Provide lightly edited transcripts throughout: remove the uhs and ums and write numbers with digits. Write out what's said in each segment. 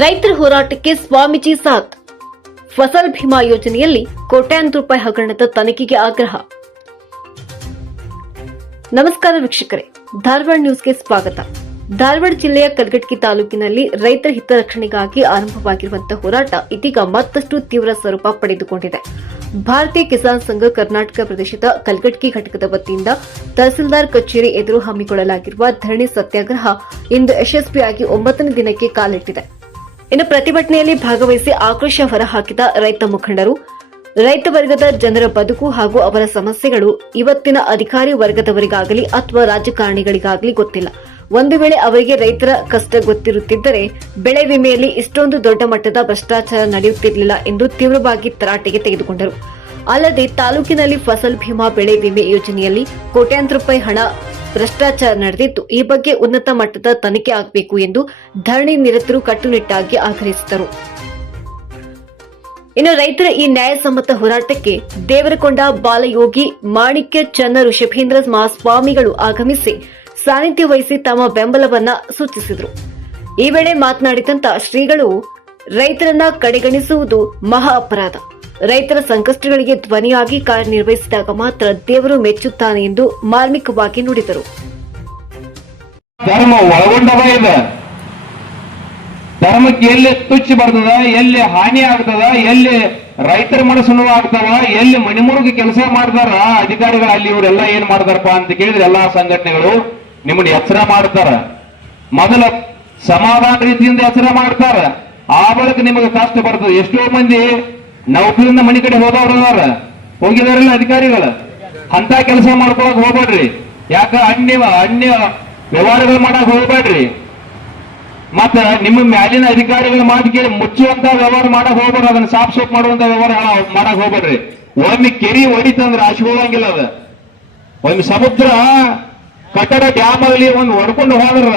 ರೈತರ ಹೋರಾಟಕ್ಕೆ ಸ್ವಾಮೀಜಿ ಸಾಥ್. ಫಸಲ್ ಭೀಮಾ ಯೋಜನೆಯಲ್ಲಿ ಕೋಟ್ಯಾಂತರ ರೂಪಾಯಿ ಹಗರಣದ ತನಿಖೆಗೆ ಆಗ್ರಹ. ನಮಸ್ಕಾರ ವೀಕ್ಷಕರೇ, ಧಾರವಾಡ ನ್ಯೂಸ್ಗೆ ಸ್ವಾಗತ. ಧಾರವಾಡ ಜಿಲ್ಲೆಯ ಕಲಘಟಕಿ ತಾಲೂಕಿನಲ್ಲಿ ರೈತರ ಹಿತರಕ್ಷಣೆಗಾಗಿ ಆರಂಭವಾಗಿರುವಂತಹ ಹೋರಾಟ ಇದೀಗ ಮತ್ತಷ್ಟು ತೀವ್ರ ಸ್ವರೂಪ ಪಡೆದುಕೊಂಡಿದೆ. ಭಾರತೀಯ ಕಿಸಾನ್ ಸಂಘ ಕರ್ನಾಟಕ ಪ್ರದೇಶದ ಕಲಘಟಕಿ ಘಟಕದ ವತಿಯಿಂದ ತಹಸೀಲ್ದಾರ್ ಕಚೇರಿ ಎದುರು ಹಮ್ಮಿಕೊಳ್ಳಲಾಗಿರುವ ಧರಣಿ ಸತ್ಯಾಗ್ರಹ ಇಂದು ಯಶಸ್ವಿಯಾಗಿ 9ನೇ ದಿನಕ್ಕೆ ಕಾಲಿಟ್ಟಿದೆ. ಇನ್ನು ಪ್ರತಿಭಟನೆಯಲ್ಲಿ ಭಾಗವಹಿಸಿ ಆಕ್ರೋಶ ಹೊರಹಾಕಿದ ರೈತ ಮುಖಂಡರು, ರೈತ ವರ್ಗದ ಜನರ ಬದುಕು ಹಾಗೂ ಅವರ ಸಮಸ್ಯೆಗಳು ಇವತ್ತಿನ ಅಧಿಕಾರಿ ವರ್ಗದವರಿಗಾಗಲಿ ಅಥವಾ ರಾಜಕಾರಣಿಗಳಿಗಾಗಲಿ ಗೊತ್ತಿಲ್ಲ. ಒಂದು ವೇಳೆ ಅವರಿಗೆ ರೈತರ ಕಷ್ಟ ಗೊತ್ತಿರುತ್ತಿದ್ದರೆ ಬೆಳೆ ವಿಮೆಯಲ್ಲಿ ಇಷ್ಟೊಂದು ದೊಡ್ಡ ಮಟ್ಟದ ಭ್ರಷ್ಟಾಚಾರ ನಡೆಯುತ್ತಿರಲಿಲ್ಲ ಎಂದು ತೀವ್ರವಾಗಿ ತರಾಟೆಗೆ ತೆಗೆದುಕೊಂಡರು. ಅಲ್ಲದೆ ತಾಲೂಕಿನಲ್ಲಿ ಫಸಲ್ ಭೀಮಾ ಬೆಳೆ ವಿಮೆ ಯೋಜನೆಯಲ್ಲಿ ಕೋಟ್ಯಾಂತರ ರೂಪಾಯಿ ಹಣ ಭ್ರಷ್ಟಾಚಾರ ನಡೆದಿದ್ದು, ಈ ಬಗ್ಗೆ ಉನ್ನತ ಮಟ್ಟದ ತನಿಖೆ ಆಗಬೇಕು ಎಂದು ಧರಣಿ ನಿರತರು ಕಟ್ಟುನಿಟ್ಟಾಗಿ ಆಗ್ರಹಿಸಿದರು. ಇನ್ನು ರೈತರ ಈ ನ್ಯಾಯಸಮ್ಮತ ಹೋರಾಟಕ್ಕೆ ದೇವರಕೊಂಡ ಬಾಲಯೋಗಿ ಮಾಣಿಕ್ಯ ಚನ್ನ ಋಷಭೇಂದ್ರ ಮಹಾಸ್ವಾಮಿಗಳು ಆಗಮಿಸಿ ಸಾನ್ನಿಧ್ಯ ವಹಿಸಿ ತಮ್ಮ ಬೆಂಬಲವನ್ನ ಸೂಚಿಸಿದರು. ಈ ವೇಳೆ ಮಾತನಾಡಿದಂತ ಶ್ರೀಗಳು, ರೈತರನ್ನ ಕಡೆಗಣಿಸುವುದು ಮಹಾ ಅಪರಾಧ. ರೈತರ ಸಂಕಷ್ಟಗಳಿಗೆ ಧ್ವನಿಯಾಗಿ ಕಾರ್ಯನಿರ್ವಹಿಸಿದಾಗ ಮಾತ್ರ ದೇವರು ಮೆಚ್ಚುತ್ತಾನೆ ಎಂದು ಮಾರ್ಮಿಕವಾಗಿ ನುಡಿದರು. ಧರ್ಮ ಒಳಗೊಂಡದ ಇದೆ. ಧರ್ಮಕ್ಕೆ ಎಲ್ಲಿ ತುಚ್ಚ ಬರ್ತದ, ಎಲ್ಲಿ ಹಾನಿ ಆಗ್ತದ, ಎಲ್ಲಿ ರೈತರ ಮನಸ್ಸು ಆಗ್ತವ, ಎಲ್ಲಿ ಮಣಿಮುರುಗಿ ಕೆಲಸ ಮಾಡ್ತಾರ ಅಧಿಕಾರಿಗಳು, ಅಲ್ಲಿ ಇವರೆಲ್ಲ ಏನ್ ಮಾಡ್ತಾರಪ್ಪ ಅಂತ ಕೇಳಿದ್ರೆ ಎಲ್ಲಾ ಸಂಘಟನೆಗಳು ನಿಮ್ಮನ್ನ ಎಚ್ಚರ ಮಾಡ್ತಾರ. ಮೊದಲ ಸಮಾಧಾನ ರೀತಿಯಿಂದ ಎಚ್ಚರ ಮಾಡ್ತಾರ, ಆ ಬಳಿಕ ನಿಮಗೆ ಕಷ್ಟ ಬರ್ತದೆ. ಎಷ್ಟೋ ಮಂದಿ ನೌಕರಿಯಿಂದ ಮನೆ ಕಡೆ ಹೋದವ್ರ ಹೋಗಿದಾರಲ್ಲ ಅಧಿಕಾರಿಗಳು, ಅಂತ ಕೆಲಸ ಮಾಡ್ಕೊಳಕ್ ಹೋಗ್ಬೇಡ್ರಿ. ಯಾಕ ಅನ್ಯ ವ್ಯವಹಾರಗಳು ಮಾಡಕ್ ಹೋಗ್ಬೇಡ್ರಿ. ಮತ್ತ ನಿಮ್ಮ ಮ್ಯಾಲಿನ ಅಧಿಕಾರಿಗಳ ಮಾತು ಕೇಳಿ ಮುಚ್ಚುವಂತ ವ್ಯವಹಾರ ಮಾಡಕ್ ಹೋಗ್ಬೇಡ್ರಿ. ಅದನ್ನ ಸಾಫ್ ಸೂಫ್ ಮಾಡುವಂತ ವ್ಯವಹಾರ ಮಾಡಕ್ ಹೋಗ್ಬೇಡ್ರಿ. ಒಮ್ಮೆ ಕೆರಿ ಹೊಡಿತಂದ್ರೆ ಆಶಿಕೊಳ್ಳಂಗಿಲ್ಲ. ಅದ ಒಂದು ಸಮುದ್ರ ಕಟ್ಟಡ ಡ್ಯಾಮ್ ಆಗಲಿ ಒಂದು ಹೊಡ್ಕೊಂಡು ಹೋದ್ರ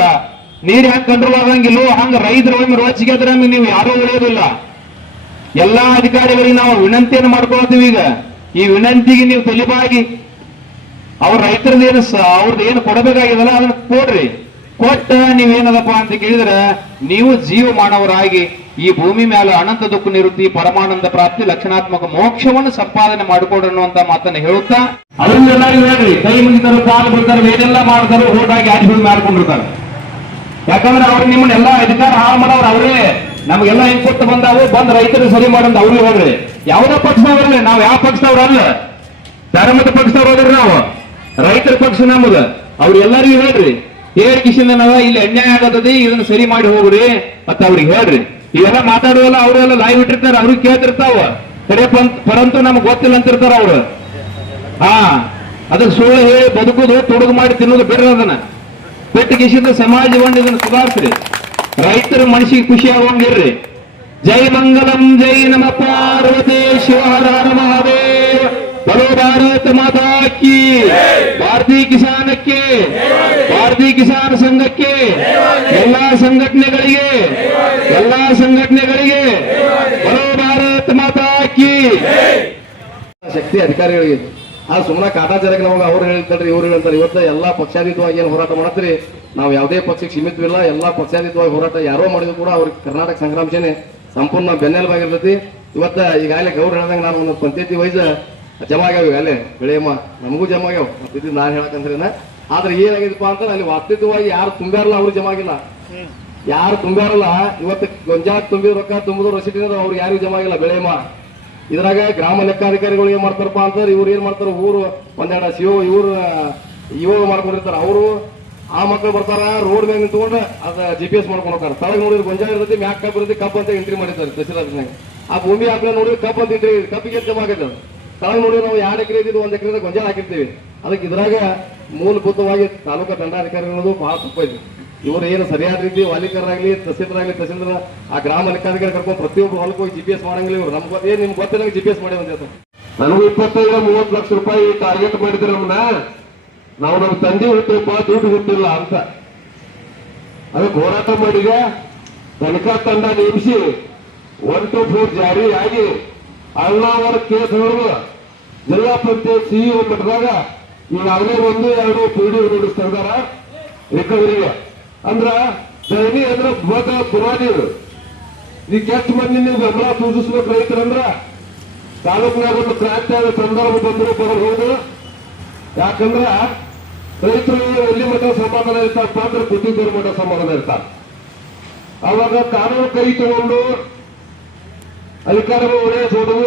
ನೀರ್ ಹೆಂಗ್ ಕಂಟ್ರೋಲ್ ಆಗಂಗಿಲ್ಲ, ಹಂಗ ರೈತರು ಒಮ್ಮೆ ರೋಚಿಗೆ ಆದ್ರೆ ನೀವು ಯಾರೂ ಉಳಿಯೋದಿಲ್ಲ. ಎಲ್ಲಾ ಅಧಿಕಾರಿಗಳಿಗೆ ನಾವು ವಿನಂತಿಯನ್ನು ಮಾಡ್ಕೊಳ್ತೀವಿ. ಈಗ ಈ ವಿನಂತಿಗೆ ನೀವು ತಲೆಬಾಗಿ ಅವ್ರ ರೈತರದೇನು ಅವ್ರದ್ದು ಕೊಡಬೇಕಾಗಿದಲ್ಲ ಅದನ್ನ ಕೊಡ್ರಿ. ಕೊಟ್ಟ ನೀವೇನದಪ್ಪ ಅಂತ ಕೇಳಿದ್ರೆ ನೀವು ಜೀವ ಮಾನವರಾಗಿ ಈ ಭೂಮಿ ಮೇಲೆ ಅನಂತ ದುಃಖ ನಿವೃತ್ತಿ, ಪರಮಾನಂದ ಪ್ರಾಪ್ತಿ, ಲಕ್ಷಣಾತ್ಮಕ ಮೋಕ್ಷವನ್ನು ಸಂಪಾದನೆ ಮಾಡಿಕೊಡ್ರಿ ಅನ್ನುವಂತ ಮಾತನ್ನ ಹೇಳುತ್ತಾ ಅದನ್ನೆಲ್ಲ ಹೇಳ್ರಿ. ಕೈ ಮುಗಿತಾರೆ, ಪಾಲು ಬಿಡ್ತಾರೆ, ಏನೆಲ್ಲ ಮಾಡ್ತಾರೆ, ಓಟಾಗಿ ಆಗಿ ಮಾಡ್ಕೊಂಡಿರ್ತಾರೆ. ಯಾಕಂದ್ರೆ ಅವ್ರು ನಿಮ್ಮನ್ನೆಲ್ಲ ಅಧಿಕಾರ ಹಾಳು ಮಾಡೋರು ಅವರೇ. ನಮ್ಗೆಲ್ಲ ಹೆಂಗ್ ಕೊಟ್ಟು ಬಂದ್ ರೈತರು ಸರಿ ಮಾಡಂತ ಅವ್ರಿಗೆ ಹೇಳ್ರಿ. ಯಾವುದೇ ಪಕ್ಷದವ್ರಲ್ಲ, ನಾವ್ ಯಾವ ಪಕ್ಷದವ್ರಲ್ಲ, ಧರ್ಮದ ಪಕ್ಷದವ್ರದ್ರಿ ನಾವು. ರೈತರ ಪಕ್ಷ ನಮ್ಮದು. ಅವ್ರೆಲ್ಲರಿಗೂ ಹೇಳ್ರಿ, ಕಿಶಿಂದನವ ಇಲ್ಲಿ ಅನ್ಯಾಯ ಆಗತ್ತದೆ, ಇದನ್ನ ಸರಿ ಮಾಡಿ ಹೋಗ್ರಿ ಅಂತ ಅವ್ರಿಗೆ ಹೇಳ್ರಿ. ಇವೆಲ್ಲ ಮಾತಾಡುವಲ್ಲ ಅವರೆಲ್ಲ ಲೈವ್ ಇಟ್ಟಿರ್ತಾರೆ, ಅವ್ರಿಗೆ ಕೇಳ್ತಿರ್ತಾವ. ಕಡೆ ಪರಂತು ನಮ್ಗೆ ಗೊತ್ತಿಲ್ಲ ಅಂತಿರ್ತಾರ ಅವ್ರು. ಅದಕ್ಕೆ ಸುಳ್ಳು ಹೇಳಿ ಬದುಕುದು, ತುಡುಗು ಮಾಡಿ ತಿನ್ನೋದು ಬಿಡ್ರಿ. ಅದನ್ನ ಬಿಟ್ಟು ಕಿಶಿಂದ ಸಮಾಜವನ್ನು ಇದನ್ನ ಸುಧಾರಿಸ್ರಿ. ರೈತರ ಮನಸ್ಸಿಗೆ ಖುಷಿ ಆಗೋಂಗಿರ್ರಿ. ಜೈ ಮಂಗಲಂ, ಜೈ ನಮ ಪಾರ್ವತಿ ಶಿವ ಹರ ಹರ ಮಹಾದೇವ. ಬಲೋ ಭಾರತ ಮಾತಾ ಕಿ, ಭಾರತೀಯ ಕಿಸಾನಕ್ಕೆ, ಭಾರತೀಯ ಕಿಸಾನ ಸಂಘಕ್ಕೆ, ಎಲ್ಲಾ ಸಂಘಟನೆಗಳಿಗೆ ಬಲೋ ಭಾರತ ಮಾತಾ ಕಿ. ಶಕ್ತಿ ಅಧಿಕಾರಿಗಳಿಗೆ ಆ ಸುಮ್ಮನೆ ಕಾಟಾಚಾರಕ್ಕೆ ನಮಗೆ ಅವ್ರು ಹೇಳ್ತಾರೆ, ಇವ್ರು ಹೇಳ್ತಾರೆ. ಇವತ್ತು ಎಲ್ಲಾ ಪಕ್ಷಾತೀತವಾಗಿ ಏನು ಹೋರಾಟ ಮಾಡತ್ರಿ, ನಾವು ಯಾವುದೇ ಪಕ್ಷಕ್ಕೆ ಸೀಮಿತವಿಲ್ಲ. ಎಲ್ಲಾ ಪಕ್ಷಾತೀತವಾಗಿ ಹೋರಾಟ ಯಾರೋ ಮಾಡಿದ್ರು ಕೂಡ ಅವ್ರಿಗೆ ಕರ್ನಾಟಕ ಸಂಗ್ರಾಮ ಸೇನೆ ಸಂಪೂರ್ಣ ಬೆನ್ನೆಲುಬಾಗಿರ್ತೈತಿ. ಇವತ್ತ ಈಗಾಗಲೇ ಗೌರ್ ಹೇಳ್ದಂಗೆ ನಾನು ಒಂದು ಪಂಚಾಯತಿ ವೈಸ್ ಜಮಾ ಆಗ್ಯಾವ. ಈಗಾಗಲೇ ಬೆಳೆಯಮ್ಮ ನಮಗೂ ಜಮಾ ಆಗ್ಯಾವ. ಇದು ನಾನು ಹೇಳಕಂದ್ರೇನ. ಆದ್ರೆ ಏನಾಗಿದಪ್ಪ ಅಂತ ಅಲ್ಲಿ ವಾಸ್ತವಿಕವಾಗಿ ಯಾರು ತುಂಬ್ಯಾರಲ್ಲ ಅವ್ರು ಜಮಾ ಆಗಿಲ್ಲ. ಯಾರು ತುಂಬ್ಯಾರಲ್ಲ ಇವತ್ತು ಗೊಂಜಾಳ ತುಂಬಿದ ರೊಕ್ಕ ತುಂಬುದು ರಸೀಟಿನ ಅವ್ರು ಯಾರಿಗೂ ಜಮಾ ಆಗಿಲ್ಲ. ಬೆಳೆಯಮ್ಮ ಇದ್ರಾಗ ಗ್ರಾಮ ಲೆಕ್ಕಾಧಿಕಾರಿಗಳು ಏನ್ ಮಾಡ್ತಾರಪ್ಪ ಅಂತ ಇವ್ರು ಏನ್ ಮಾಡ್ತಾರ, ಊರು ಒಂದೆರಡು ಇವ್ರು ಮಾಡ್ಕೊಂಡಿರ್ತಾರ. ಅವರು ಆ ಮಕ್ಕಳು ಬರ್ತಾರ, ರೋಡ್ ಮೇಲೆ ನಿಂತ್ಕೊಂಡು ಅದ GPS ಮಾಡ್ಕೊಂಡು ಹೋಗ್ತಾರೆ. ತಳಗ್ ನೋಡಿದ್ರೆ ಗೊಂಜಾಳ ಇರ್ತೈತಿ, ಮ್ಯಾಕ್ ಕಬ್ಬು ಇರ್ತೈತಿ, ಕಬ್ಬು ಅಂತ ಎಂಟ್ರಿ ಮಾಡಿರ್ತಾರೆ ತಹಸೀಲ್ದಾರ್ನಾಗ. ಆ ಭೂಮಿ ಹಾಕಿ ನೋಡಿದ್ರೆ ಕಬ್ಬು ಅಂತ ಎಂಟ್ರಿ, ಕಬ್ಬಿಗೆ ಜಮಾ ಆಗೈತೆ. ತಳಗ್ ನೋಡಿದ್ರೆ ನಾವು 2 ಎಕರೆ ಇದ್ದು 1 ಎಕರೆ ಗೊಂಜಾಳ ಹಾಕಿರ್ತೀವಿ. ಅದಕ್ಕೆ ಇದ್ರಾಗ ಮೂಲಭೂತವಾಗಿ ತಾಲೂಕಾ ದಂಡಾಧಿಕಾರಿಗಳದು ಬಹಳ ತಪ್ಪೈತಿ. ಇವರು ಏನು ಸರಿಯಾದ ರೀತಿ ವಾಲಿಕರಾಗ್ಲಿ, ತಹಸೀಲ್ದಾರ್ ಆ ಗ್ರಾಮ ಲೆಕ್ಕಾಧಿಕಾರಿ ಕರ್ಕೊಂಡು ಪ್ರತಿಯೊಬ್ಬರು ಹೊಲಕ್ಕೆ ಹೋಗಿ GPS ಮಾಡಂಗಿಲ್ಲ. ಇವ್ರು ನಮ್ಗೆ ನಿಮ್ಗೆ ಗೊತ್ತಿಲ್ಲ GPS ಮಾಡಿ ಬಂದ. ನನಗೂ 25-30 ಲಕ್ಷ ರೂಪಾಯಿ ಟಾರ್ಗೆಟ್ ಮಾಡಿದ್ರೆ ನಮ್ಮನ್ನ, ನಾವು ನಮ್ಮ ತಂದೆ ಹುಟ್ಟಿಪ್ಪ, ದುಡ್ಡು ಹುಟ್ಟಿಲ್ಲ ಅಂತ ಅದಕ್ಕೆ ಹೋರಾಟ ಮಾಡಿದ. ತನಿಖಾ ತಂಡ ನೇಮಿಸಿ 1 to 4 ಜಾರಿ ಆಗಿ ಅಳ್ನಾವರ ಕೇಸ್ ಹೊಡೆದು ಜಿಲ್ಲಾ ಪಂಚಾಯತ್ CEO ಮಟ್ಟದಾಗ ಈಗಾಗಲೇ 1-2 PD ನೋಟಿಸ್ ತಂದಾರ ರಿಕವರಿಗೆ. ಅಂದ್ರ ದೈನಿ ಅಂದ್ರೆ ಬುನಾದಿ ಇದಕ್ಕೆ ಎಷ್ಟು ಮಂದಿ ನೀವು ಗಮನ ಸೂಚಿಸ್ಬೇಕು ರೈತರಂದ್ರ ತಾಲೂಕಿನಾಗ ಒಂದು ಕ್ರಾಂತಿಯಾದ ಸಂದರ್ಭ ಬಂದರೂ ಬರಬಹುದು. ಯಾಕಂದ್ರ ರೈತರು ಎಲ್ಲಿ ಮಠ ಸಮಾಧಾನ ಇರ್ತಾರಪ್ಪ ಅಂದ್ರೆ ಬುದ್ಧಿದವ್ರ ಮಠ ಸಮಾಧಾನ ಇರ್ತಾರೆ. ಅವಾಗ ಕಾನೂನು ಕೈ ತಗೊಂಡು ಅಧಿಕಾರಿಗಳು ಹೊಡೆಸೋದು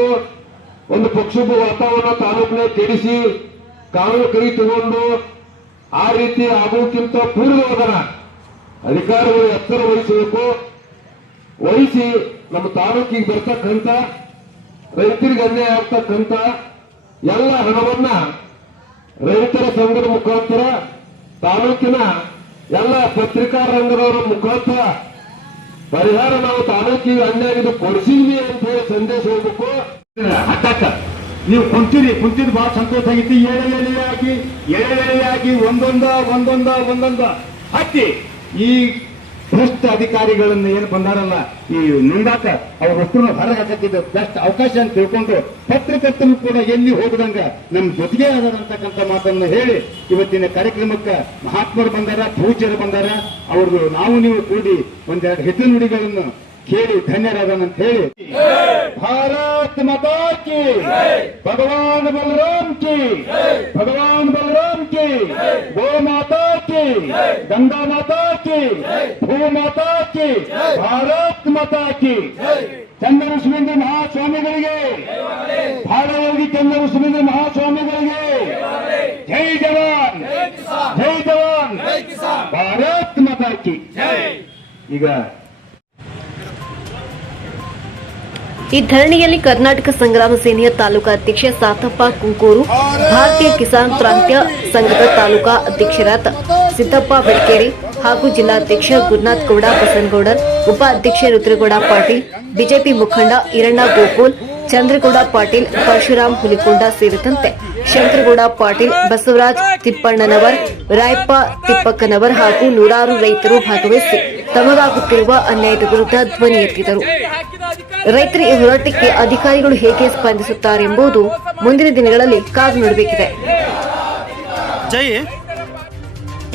ಒಂದು ಪಕ್ಷದ ವಾತಾವರಣ ತಾಲೂಕಿನ ಕೆಡಿಸಿ ಕಾನೂನು ಕೈ ತಗೊಂಡು ಆ ರೀತಿ ಆಗೋಕ್ಕಿಂತ ಪೂರ್ವವಾದನ ಅಧಿಕಾರಿಗಳು ಎತ್ತರ ವಹಿಸಬೇಕು. ವಹಿಸಿ ನಮ್ಮ ತಾಲೂಕಿಗೆ ಬರ್ತಕ್ಕಂಥ ರೈತರಿಗೆ ಅನ್ಯಾಯ ಆಗ್ತಕ್ಕಂಥ ಎಲ್ಲ ಹಣವನ್ನ ರೈತರ ಸಂಘದ ಮುಖಾಂತರ ತಾಲೂಕಿನ ಎಲ್ಲ ಪತ್ರಿಕಾ ರಂಗದವರ ಮುಖಾಂತರ ಪರಿಹಾರ ನಾವು ತಾಲೂಕಿಗೆ ಅನ್ಯಾಯದ ಕೊಡಿಸಿದ್ವಿ ಅಂತ ಹೇಳಿ ಸಂದೇಶ ಹೋಗ್ಬೇಕು. ಅಡ್ಡಕ್ಕ ನೀವು ಕುಂತಿದ್ದು ಬಹಳ ಸಂತೋಷ ಆಗಿತ್ತು. ಎಳೆಯಾಗಿ ಒಂದೊಂದ ಹತ್ತಿ ಈ ಭ್ರಷ್ಟ ಅಧಿಕಾರಿಗಳನ್ನ ಏನು ಬಂದಾರಲ್ಲ ಈ ನಿಂದಾಕ ಅವ್ರ ಒಟ್ಟನ್ನು ಹೊರಗೆ ಹಾಕಿದ್ದು ಬೆಸ್ಟ್ ಅವಕಾಶ ಅಂತ ತಿಳ್ಕೊಂಡು ಪತ್ರಕರ್ತರು ಕೂಡ ಎಲ್ಲಿ ಹೋಗದಂಗ ನಮ್ ಜೊತೆಗೆ ಅದರಂತಕ್ಕಂಥ ಮಾತನ್ನು ಹೇಳಿ ಇವತ್ತಿನ ಕಾರ್ಯಕ್ರಮಕ್ಕೆ ಮಹಾತ್ಮರು ಬಂದಾರ, ಪೂಜ್ಯರು ಬಂದಾರ. ಅವ್ರದ್ದು ನಾವು ನೀವು ಕೂಡಿ ಒಂದೆರಡು ಹಿಟ್ಟು ನುಡಿಗಳನ್ನು ಕೇಳಿ ಧನ್ಯರಾದನಂತ ಹೇಳಿ ಭಾರತ್ ಮಾತಾ ಕಿ, ಭಗವಾನ್ ಬಲರಾಮ್ ಕಿ, ಗೋ ಮಾತಾ ಕಿ, ಗಂಗಾ ಮಾತಾ ಕಿ, ಭೂ ಮಾತಾ ಕಿ, ಭಾರತ್ ಮಾತಾ ಕಿ. ಚಂದ್ರಋಷಿಮೇಂದ್ರ ಮಹಾಸ್ವಾಮಿಗಳಿಗೆ, ಭಾರತವಾಗಿ ಚಂದ್ರಋಷಿಮೇಂದ್ರ ಮಹಾಸ್ವಾಮಿಗಳಿಗೆ ಜೈ ಜವಾನ್, ಭಾರತ್ ಮಾತಾ ಕಿ. ಈಗ ಈ ಧರಣಿಯಲ್ಲಿ ಕರ್ನಾಟಕ ಸಂಗ್ರಾಮ ಸೇನೆಯ ತಾಲೂಕಾ ಅಧ್ಯಕ್ಷ ಸಾತಪ್ಪ ಕುಂಕೂರು, ಭಾರತೀಯ ಕಿಸಾನ್ ಪ್ರಾಂತ್ಯ ಸಂಘದ ತಾಲೂಕಾ ಅಧ್ಯಕ್ಷರಾದ ಸಿದ್ದಪ್ಪ ಬೆಳಕೇರಿ ಹಾಗೂ ಜಿಲ್ಲಾಧ್ಯಕ್ಷ ಗುರುನಾಥ್ ಗೌಡ ಬಸನಗೌಡರ್, ಉಪಾಧ್ಯಕ್ಷ ರುದ್ರಗೌಡ ಪಾಟೀಲ್, ಬಿಜೆಪಿ ಮುಖಂಡ ಈರಣ್ಣ ಗೋಕುಲ್, ಚಂದ್ರಗೌಡ ಪಾಟೀಲ್, ಪರಶುರಾಮ್ ಹುಲಿಕೊಂಡ ಸೇರಿದಂತೆ ಶಂಕರಗೌಡ ಪಾಟೀಲ್, ಬಸವರಾಜ್ ತಿಪ್ಪಣ್ಣನವರ್, ರಾಯಪ್ಪ ತಿಪ್ಪಕ್ಕನವರ್ ಹಾಗೂ ನೂರಾರು ರೈತರು ಭಾಗವಹಿಸಿ ತಮಗಾಗುತ್ತಿರುವ ಅನ್ಯಾಯದ ವಿರುದ್ಧ ಧ್ವನಿ ಎತ್ತಿದರು. ರೈತರ ಈ ಹೋರಾಟಕ್ಕೆ ಅಧಿಕಾರಿಗಳು ಹೇಗೆ ಸ್ಪಂದಿಸುತ್ತಾರೆಂಬುದು ಮುಂದಿನ ದಿನಗಳಲ್ಲಿ ಕಾದು ನೋಡಬೇಕಿದೆ.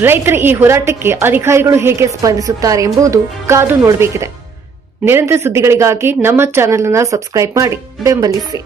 ರೈತರ ಈ ಹೋರಾಟಕ್ಕೆ ಅಧಿಕಾರಿಗಳು ಹೇಗೆ ಸ್ಪಂದಿಸುತ್ತಾರೆ ಎಂಬುದು ಕಾದು ನೋಡಬೇಕಿದೆ. ನಿರಂತರ ಸುದ್ದಿಗಳಿಗಾಗಿ ನಮ್ಮ ಚಾನೆಲ್ ಅನ್ನು ಸಬ್ಸ್ಕ್ರೈಬ್ ಮಾಡಿ ಬೆಂಬಲಿಸಿ.